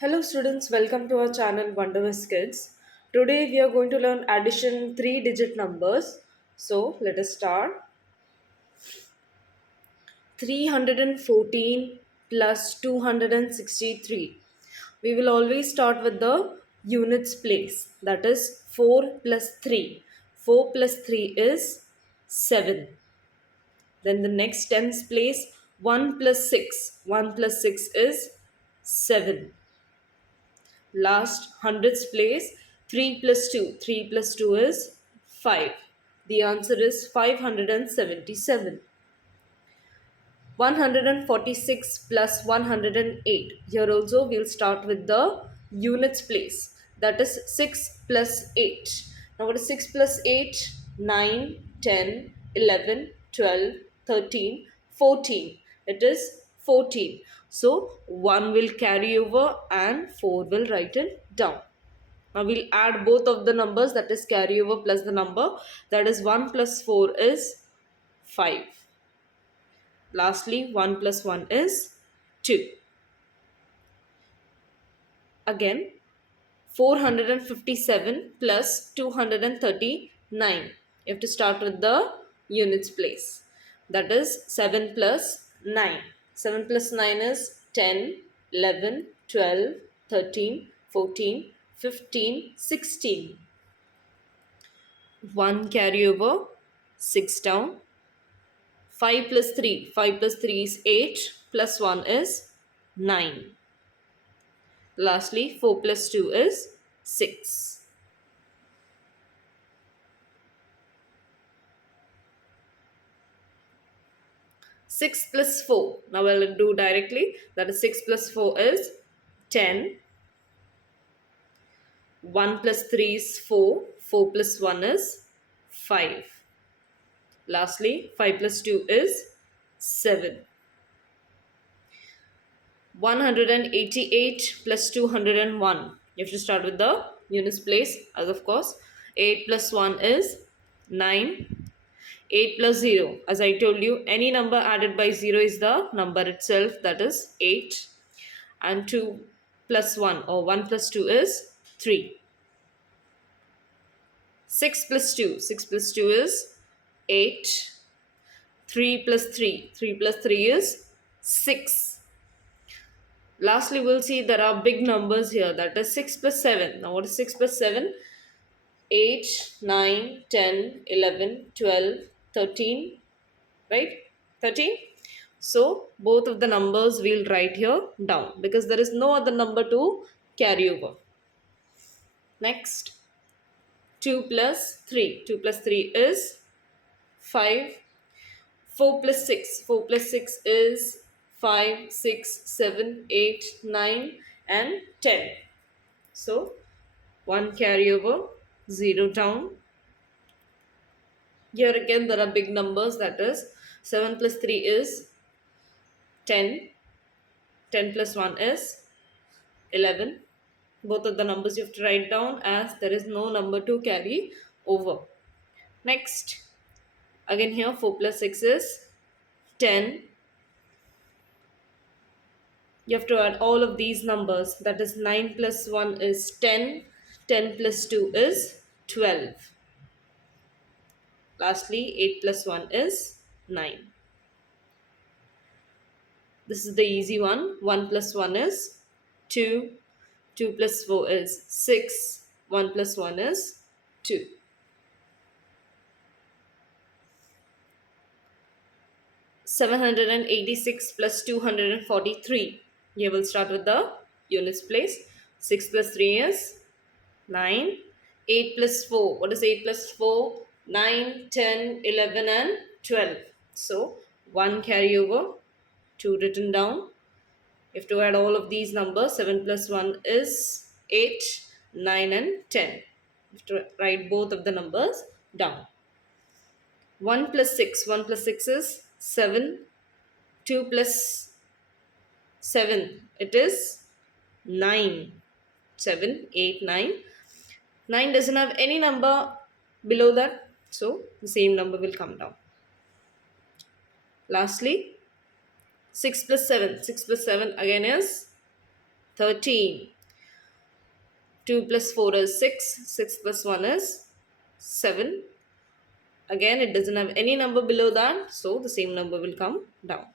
Hello students, welcome to our channel Wonderous Kids. Today we are going to learn addition 3-digit numbers. So let us start. 314 plus 263. We will always start with the units place. That is 4 plus 3. 4 plus 3 is 7. Then the next tens place 1 plus 6. 1 plus 6 is 7. Last hundreds place 3 plus 2. 3 plus 2 is 5. The answer is 577. 146 plus 108. Here also we'll start with the units place. That is 6 plus 8. Now what is 6 plus 8? 9, 10, 11, 12, 13, 14. It is 14. So 1 will carry over and 4 will write it down. Now we'll add both of the numbers, that is carry over plus the number, that is 1 plus 4 is 5. Lastly, 1 plus 1 is 2. Again, 457 plus 239. You have to start with the units place. That is 7 plus 9. 7 plus 9 is 10, 11, 12, 13, 14, 15, 16. 1 carry over, 6 down. 5 plus 3. 5 plus 3 is 8, plus 1 is 9. Lastly, 4 plus 2 is 6. Six plus 4. Now we'll do directly. That is 6 plus 4 is 10. 1 plus 3 is 4. 4 plus 1 is 5. Lastly, 5 plus 2 is 7. 188 plus 201. You have to start with the units place, as of course. 8 plus 1 is 9. 8 plus 0. As I told you, any number added by 0 is the number itself, that is 8. And 2 plus 1 or 1 plus 2 is 3. 6 plus 2. 6 plus 2 is 8. 3 plus 3. 3 plus 3 is 6. Lastly, we'll see there are big numbers here, that is 6 plus 7. Now what is 6 plus 7? 8, 9, 10, 11, 12, 13, right? 13. So both of the numbers we'll write here down because there is no other number to carry over. Next, 2 plus 3. 2 plus 3 is 5. 4 plus 6. 4 plus 6 is 5, 6, 7, 8, 9 and 10. So 1 carry over, 0 down. Here again there are big numbers, that is 7 plus 3 is 10. 10 plus 1 is 11. Both of the numbers you have to write down as there is no number to carry over. Next, again here 4 plus 6 is 10. You have to add all of these numbers, that is 9 plus 1 is 10. 10 plus 2 is 12. Lastly, 8 plus 1 is 9. This is the easy one. 1 plus 1 is 2. 2 plus 4 is 6. 1 plus 1 is 2. 786 plus 243. Here we'll start with the units place. 6 plus 3 is 9. 8 plus 4. What is 8 plus 4? 9, 10, 11 and 12. So 1 carry over, 2 written down. You have to add all of these numbers. 7 plus 1 is 8, 9 and 10. You have to write both of the numbers down. 1 plus 6. 1 plus 6 is 7. 2 plus 7. It is 9. 7, 8, 9. 9 doesn't have any number below that. So the same number will come down. Lastly, 6 plus 7. 6 plus 7 again is 13. 2 plus 4 is 6. 6 plus 1 is 7. Again, it doesn't have any number below that, so the same number will come down.